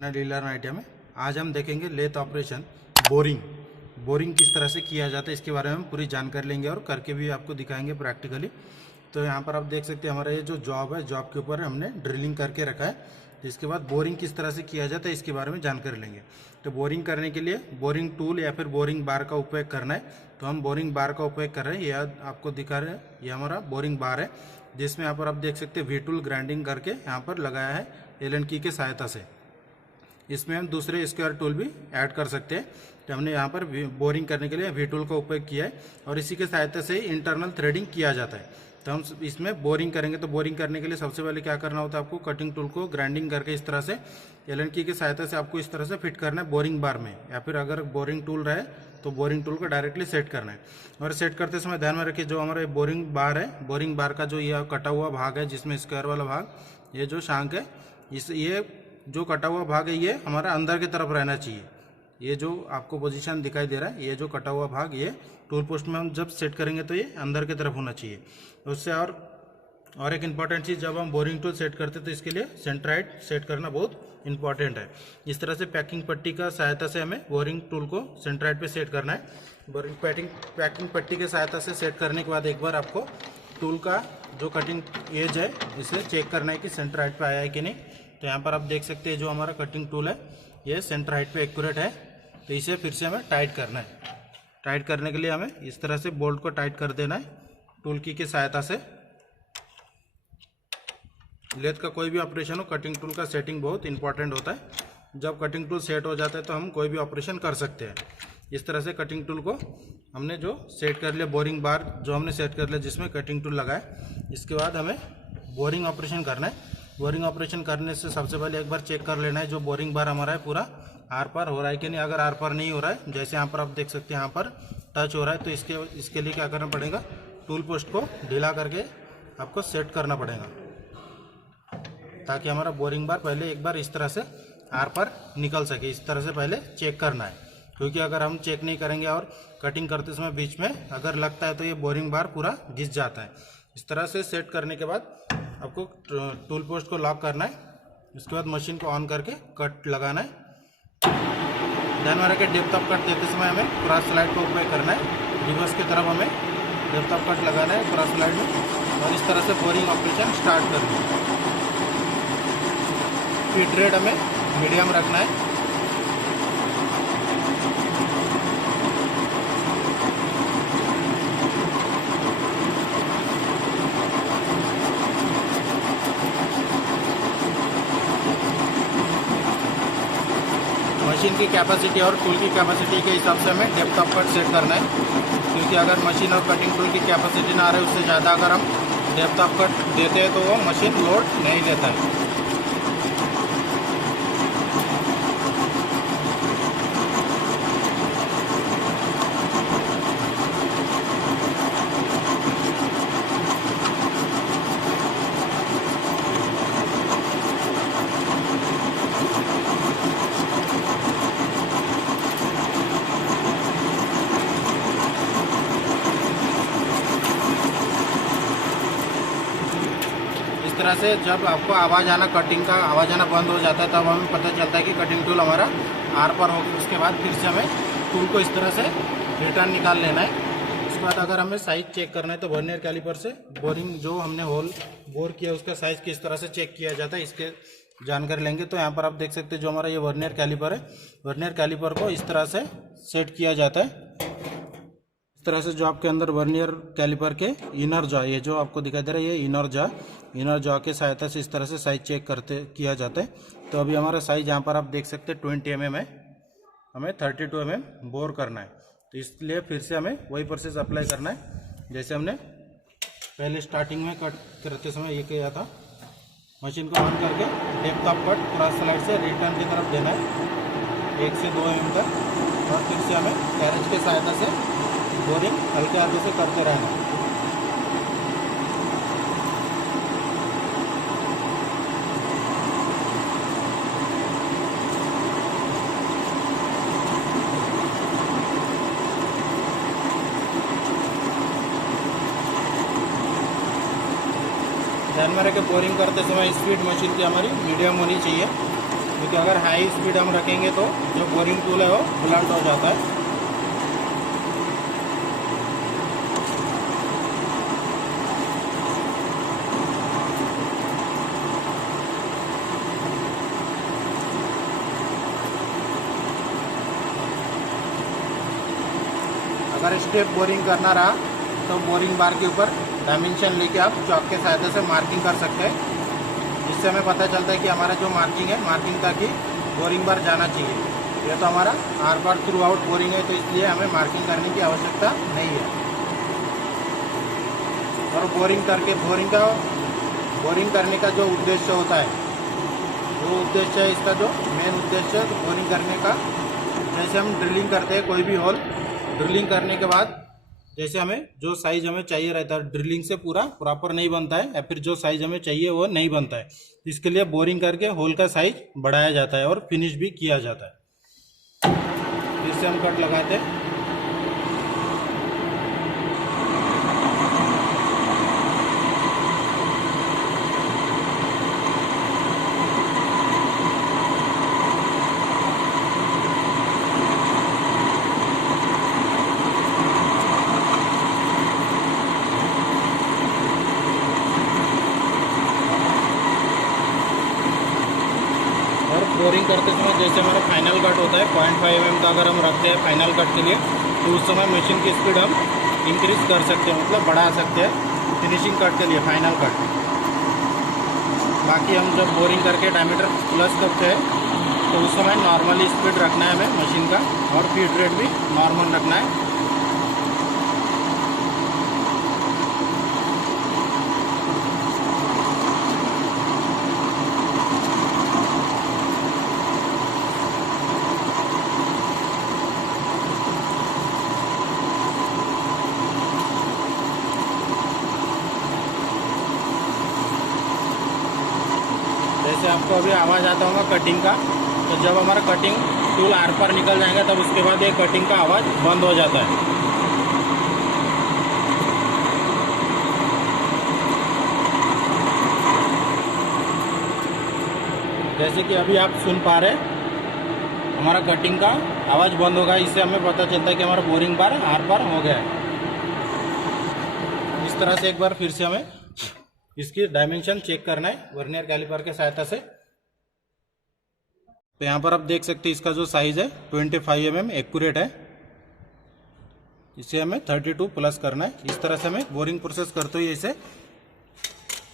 Dealer idea में आज हम देखेंगे लेथ ऑपरेशन बोरिंग किस तरह से किया जाता है इसके बारे में हम पूरी जानकारी लेंगे और करके भी आपको दिखाएंगे प्रैक्टिकली। तो यहाँ पर आप देख सकते हैं हमारा ये जो जॉब है, जॉब के ऊपर हमने ड्रिलिंग करके रखा है। तो इसके बाद बोरिंग किस तरह से किया जाता है इसके बारे में जानकारी लेंगे। तो बोरिंग करने के लिए बोरिंग टूल या फिर बोरिंग बार का उपयोग करना है। तो हम बोरिंग बार का उपयोग कर रहे हैं, यह आपको दिखा रहे हैं। ये हमारा बोरिंग बार है जिसमें यहाँ पर आप देख सकते हैं वी टूल ग्राइंडिंग करके यहाँ पर लगाया है एलन की के सहायता से। इसमें हम दूसरे स्क्वायर टूल भी ऐड कर सकते हैं। तो हमने यहाँ पर बोरिंग करने के लिए वी टूल का उपयोग किया है और इसी के सहायता से इंटरनल थ्रेडिंग किया जाता है। तो हम इसमें बोरिंग करेंगे। तो बोरिंग करने के लिए सबसे पहले क्या करना होता है, आपको कटिंग टूल को ग्राइंडिंग करके इस तरह से एलन की के सहायता से आपको इस तरह से फिट करना है बोरिंग बार में, या फिर अगर बोरिंग टूल रहे तो बोरिंग टूल को डायरेक्टली सेट करना है। और सेट करते समय ध्यान में रखिए जो हमारा बोरिंग बार है, बोरिंग बार का जो यह कटा हुआ भाग है जिसमें स्क्वायर वाला भाग, ये जो शांक है, ये जो कटा हुआ भाग है ये हमारा अंदर की तरफ रहना चाहिए। ये जो आपको पोजीशन दिखाई दे रहा है, ये जो कटा हुआ भाग ये टूल पोस्ट में हम जब सेट करेंगे तो ये अंदर की तरफ होना चाहिए। उससे और एक इम्पॉर्टेंट चीज़, जब हम बोरिंग टूल सेट करते हैं तो इसके लिए सेंट्राइड सेट करना बहुत इंपॉर्टेंट है। इस तरह से पैकिंग पट्टी का सहायता से हमें बोरिंग टूल को सेंट्राइड पे सेट करना है। बोरिंग पैकिंग पट्टी के सहायता से सेट करने के बाद एक बार आपको टूल का जो कटिंग एज है इसे चेक करना है कि सेंट्राइड पे आया है कि नहीं। तो यहाँ पर आप देख सकते हैं जो हमारा कटिंग टूल है ये सेंटर हाइट पे एक्यूरेट है। तो इसे फिर से हमें टाइट करना है। टाइट करने के लिए हमें इस तरह से बोल्ट को टाइट कर देना है टूल की सहायता से। लेथ का कोई भी ऑपरेशन हो, कटिंग टूल का सेटिंग बहुत इंपॉर्टेंट होता है। जब कटिंग टूल सेट हो जाता है तो हम कोई भी ऑपरेशन कर सकते हैं। इस तरह से कटिंग टूल को हमने जो सेट कर लिया, बोरिंग बार जो हमने सेट कर लिया जिसमें कटिंग टूल लगा है, इसके बाद हमें बोरिंग ऑपरेशन करना है। बोरिंग ऑपरेशन करने से सबसे पहले एक बार चेक कर लेना है जो बोरिंग बार हमारा है पूरा आर पार हो रहा है कि नहीं। अगर आर पार नहीं हो रहा है, जैसे यहाँ पर आप देख सकते हैं यहाँ पर टच हो रहा है, तो इसके लिए क्या करना पड़ेगा, टूल पोस्ट को ढीला करके आपको सेट करना पड़ेगा ताकि हमारा बोरिंग बार पहले एक बार इस तरह से आर पार निकल सके। इस तरह से पहले चेक करना है, क्योंकि अगर हम चेक नहीं करेंगे और कटिंग करते समय बीच में अगर लगता है तो ये बोरिंग बार पूरा घिस जाता है। इस तरह से सेट करने के बाद आपको टूल पोस्ट को लॉक करना है। उसके बाद मशीन को ऑन करके कट लगाना है। ध्यान में रखें डेप्थ ऑफ कट देते समय हमें क्रॉस स्लाइड का उपयोग करना है। रिवर्स की तरफ हमें डेप्थ ऑफ कट लगाना है क्रॉस स्लाइड में और इस तरह से बोरिंग ऑपरेशन स्टार्ट करना है। फीड रेट हमें मीडियम रखना है। मशीन की कैपेसिटी और टूल की कैपेसिटी के हिसाब से हमें डेप्थ ऑफ कट सेट करना है, क्योंकि अगर मशीन और कटिंग टूल की कैपेसिटी ना रहे उससे ज़्यादा अगर हम डेप्थ ऑफ कट देते हैं तो वो मशीन लोड नहीं लेता है। इस तरह से जब आपको आवाज़ आना, कटिंग का आवाज़ आना बंद हो जाता है, तब हमें पता चलता है कि कटिंग टूल हमारा आर पार हो गया। उसके बाद फिर से हमें टूल को इस तरह से रिटर्न निकाल लेना है। उसके बाद अगर हमें साइज़ चेक करना है तो वर्नियर कैलिपर से बोरिंग जो हमने होल बोर किया उसका साइज़ किस तरह से चेक किया जाता है इसके जानकारी लेंगे। तो यहाँ पर आप देख सकते हैं जो हमारा ये वर्नियर कैलिपर है, वर्नियर कैलिपर को इस तरह से सेट किया जाता है। इस तरह से जो आपके अंदर वर्नियर कैलिपर के इनर जॉ, ये जो आपको दिखाई दे रहा है ये इनर जॉ के सहायता से इस तरह से साइज चेक किया जाता है। तो अभी हमारा साइज यहाँ पर आप देख सकते हैं 20 mm है, हमें 32 mm बोर करना है। तो इसलिए फिर से हमें वही प्रोसेस अप्लाई करना है जैसे हमने पहले स्टार्टिंग में कट करते समय ये किया था। मशीन को ऑन करके depth of cut cross slide से रिटर्न की तरफ देना है 1 से 2 mm तक, और फिर से हमें कैरेज की सहायता से बोरिंग हल्के हाथों से करते रहना। ध्यान में रखें बोरिंग करते समय स्पीड मशीन की हमारी मीडियम होनी चाहिए। क्योंकि अगर हाई स्पीड हम रखेंगे तो जो बोरिंग टूल है वो ब्लंट हो जाता है। अगर स्टेप बोरिंग करना रहा तो बोरिंग बार के ऊपर डायमेंशन लेके आप चौक के सहायता से मार्किंग कर सकते हैं। इससे हमें पता चलता है कि हमारा जो मार्किंग है, मार्किंग तक ही बोरिंग बार जाना चाहिए। यह तो हमारा आर पार थ्रू आउट बोरिंग है, तो इसलिए हमें मार्किंग करने की आवश्यकता नहीं है। और बोरिंग करने का जो उद्देश्य होता है, वो उद्देश्य है इसका जो मेन उद्देश्य है बोरिंग करने का। जैसे हम ड्रिलिंग करते हैं कोई भी होल, ड्रिलिंग करने के बाद जैसे हमें जो साइज हमें चाहिए रहता है, ड्रिलिंग से पूरा प्रॉपर नहीं बनता है, या फिर जो साइज हमें चाहिए वो नहीं बनता है। इसके लिए बोरिंग करके होल का साइज बढ़ाया जाता है और फिनिश भी किया जाता है। फिर से हम कट लगाते हैं। बोरिंग करते समय जैसे हमारा फाइनल कट होता है 0.5 mm का अगर हम रखते हैं फाइनल कट के लिए, तो उस समय मशीन की स्पीड हम इंक्रीज कर सकते हैं, मतलब बढ़ा सकते हैं फिनिशिंग कट के लिए, फाइनल कट। बाकी हम जब बोरिंग करके डायमीटर प्लस करते हैं तो उस समय नॉर्मली स्पीड रखना है हमें मशीन का, और फीड रेट भी नॉर्मल रखना है। जैसे आपको अभी आवाज़ आता होगा कटिंग का, तो जब हमारा कटिंग टूल आर पार निकल जाएगा तब उसके बाद ये कटिंग का आवाज़ बंद हो जाता है। जैसे कि अभी आप सुन पा रहे, हमारा कटिंग का आवाज़ बंद होगा। इससे हमें पता चलता है कि हमारा बोरिंग बार आर पार हो गया है। इस तरह से एक बार फिर से हमें इसकी डायमेंशन चेक करना है वर्नियर कैलिपर के सहायता से। तो यहाँ पर आप देख सकते हैं इसका जो साइज है 25 mm एक्यूरेट है। इसे हमें 32 प्लस करना है। इस तरह से हमें बोरिंग प्रोसेस करते हुए इसे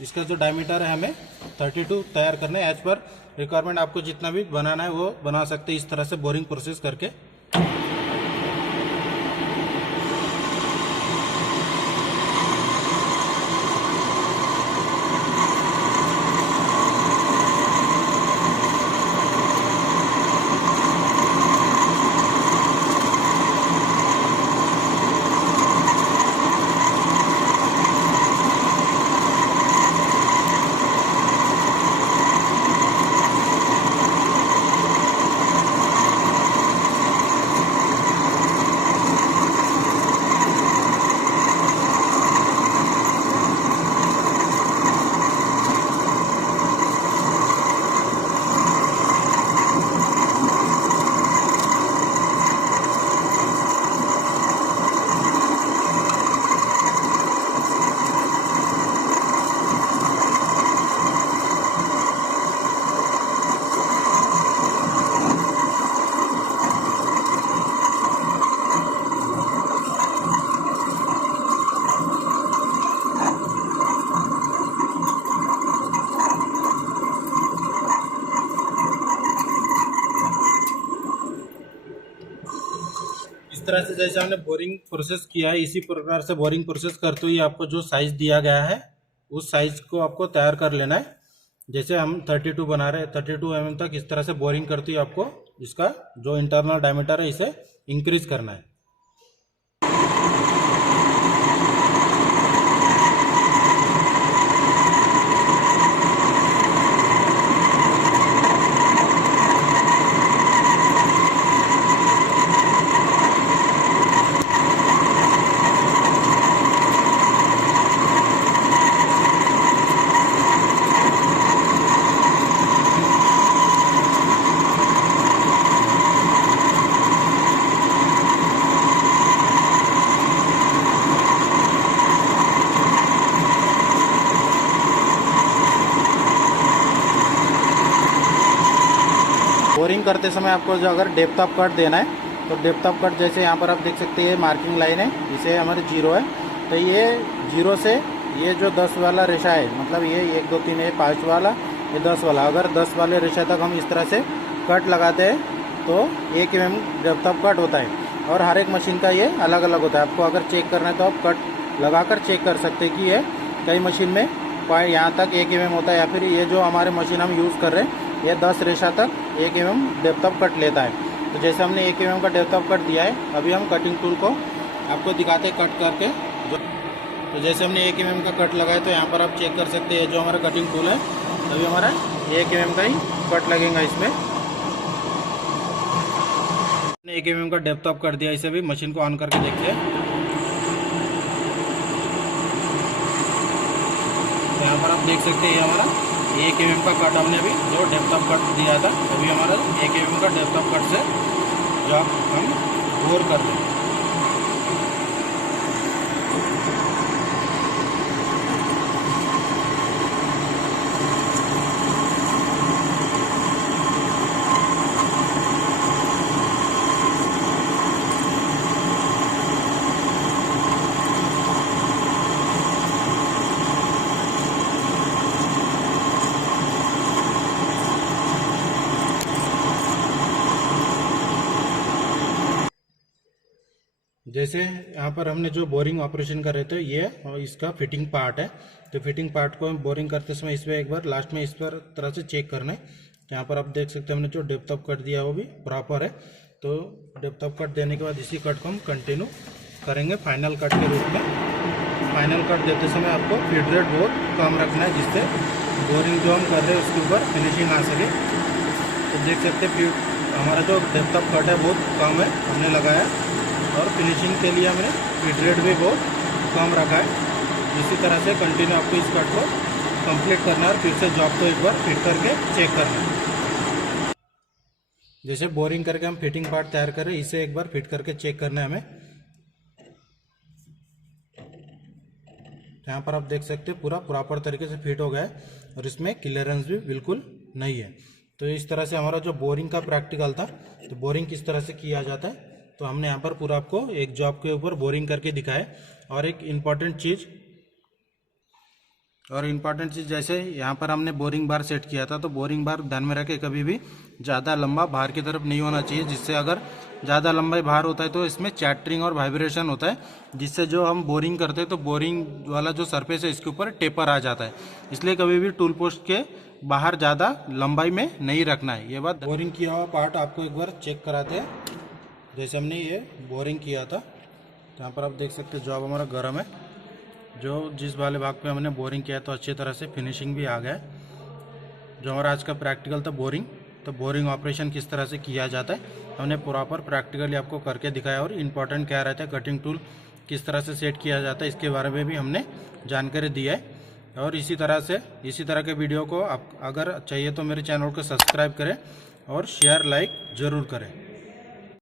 इसका जो डायमीटर है हमें 32 तैयार करना है। एज पर रिक्वायरमेंट आपको जितना भी बनाना है वो बना सकते हैं इस तरह से बोरिंग प्रोसेस करके। इस तरह से जैसे हमने बोरिंग प्रोसेस किया है, इसी प्रकार से बोरिंग प्रोसेस करते हुए आपको जो साइज दिया गया है उस साइज को आपको तैयार कर लेना है। जैसे हम 32 बना रहे हैं, 32 mm तक इस तरह से बोरिंग करते हुए आपको इसका जो इंटरनल डायमीटर है इसे इंक्रीज करना है। बोरिंग करते समय आपको जो अगर डेप्थ ऑफ कट देना है तो डेप्थ ऑफ कट जैसे यहाँ पर आप देख सकते हैं मार्किंग लाइन है, इसे हमारे 0 है, तो ये 0 से ये जो 10 वाला रेशा है, मतलब ये 1 2 3 ये 5 वाला, ये 10 वाला, अगर 10 वाले रेशा तक हम इस तरह से कट लगाते हैं तो 1 mm डेप्थ ऑफ कट होता है। और हर एक मशीन का ये अलग अलग होता है। आपको अगर चेक करना है तो आप कट लगाकर चेक कर सकते हैं कि ये कई मशीन में यहाँ तक 1 mm होता है, या फिर ये जो हमारे मशीन हम यूज़ कर रहे हैं ये 10 रेशा तक 1 mm डेप्थ ऑफ कट लेता है। तो जैसे हमने 1 mm का डेप्थ ऑफ कट दिया है, अभी हम कटिंग टूल को आपको दिखाते हैं कट करके। तो जैसे हमने 1 mm का कट लगाया तो यहाँ पर आप चेक कर सकते हैं जो हमारा कटिंग टूल है, अभी हमारा 1 mm का ही कट लगेगा इसमें। 1 mm का डेप्थ ऑफ कट दिया, इसे भी मशीन को ऑन करके देखते हैं। तो यहाँ पर आप देख सकते हैं ये हमारा 1 mm का कट हमने अभी जो डेप्थ ऑफ कट दिया था, अभी हमारा 1 mm का डेप्थ ऑफ कट से जो हम बोर कर दें। जैसे यहाँ पर हमने जो बोरिंग ऑपरेशन कर रहे थे ये इसका फिटिंग पार्ट है, तो फिटिंग पार्ट को हम बोरिंग करते समय इसमें एक बार लास्ट में इस पर तरह से चेक करना है। तो यहाँ पर आप देख सकते हैं हमने जो डेप्थ ऑफ कट दिया वो भी प्रॉपर है। तो डेप्थ ऑफ कट देने के बाद इसी कट को हम कंटिन्यू करेंगे फाइनल कट के रूप में। फाइनल कट देते समय आपको फीड रेट बहुत कम रखना है, जिससे बोरिंग जो हम कर रहे हैं उसके ऊपर फिनिशिंग आ सके। तो देख सकते हैं हमारा जो डेप्थ ऑफ कट है बहुत कम है हमने लगाया, और फिनिशिंग के लिए हमने फीड रेट भी बहुत कम रखा है। इसी तरह से कंटिन्यू आपको इस कट को कंप्लीट करना है और फिर से जॉब को एक बार फिट करके चेक करना है। जैसे बोरिंग करके हम फिटिंग पार्ट तैयार करें, इसे एक बार फिट करके चेक करना है हमें। यहाँ पर आप देख सकते हैं पूरा प्रॉपर तरीके से फिट हो गया है और इसमें क्लियरेंस भी बिल्कुल नहीं है। तो इस तरह से हमारा जो बोरिंग का प्रैक्टिकल था, तो बोरिंग किस तरह से किया जाता है तो हमने यहाँ पर पूरा आपको एक जॉब के ऊपर बोरिंग करके दिखाया। और एक इम्पॉर्टेंट चीज़ जैसे यहाँ पर हमने बोरिंग बार सेट किया था, तो बोरिंग बार ध्यान में रखें कभी भी ज़्यादा लंबा बाहर की तरफ नहीं होना चाहिए, जिससे अगर ज़्यादा लंबा बाहर होता है तो इसमें चैटरिंग और वाइब्रेशन होता है, जिससे जो हम बोरिंग करते हैं तो बोरिंग वाला जो सरफेस है इसके ऊपर टेपर आ जाता है। इसलिए कभी भी टूल पोस्ट के बाहर ज़्यादा लंबाई में नहीं रखना है। ये बात बोरिंग किया हुआ पार्ट आपको एक बार चेक कराते हैं। जैसे हमने ये बोरिंग किया था, तो यहाँ पर आप देख सकते हैं जॉब हमारा गर्म है। जो जिस वाले भाग पे हमने बोरिंग किया तो अच्छी तरह से फिनिशिंग भी आ गया है। जो हमारा आज का प्रैक्टिकल था बोरिंग, तो बोरिंग ऑपरेशन किस तरह से किया जाता है हमने प्रॉपर प्रैक्टिकली आपको करके दिखाया। और इम्पॉर्टेंट क्या रहता है, कटिंग टूल किस तरह से सेट किया जाता है, इसके बारे में भी हमने जानकारी दी है। और इसी तरह के वीडियो को आप अगर चाहिए तो मेरे चैनल को सब्सक्राइब करें और शेयर लाइक ज़रूर करें।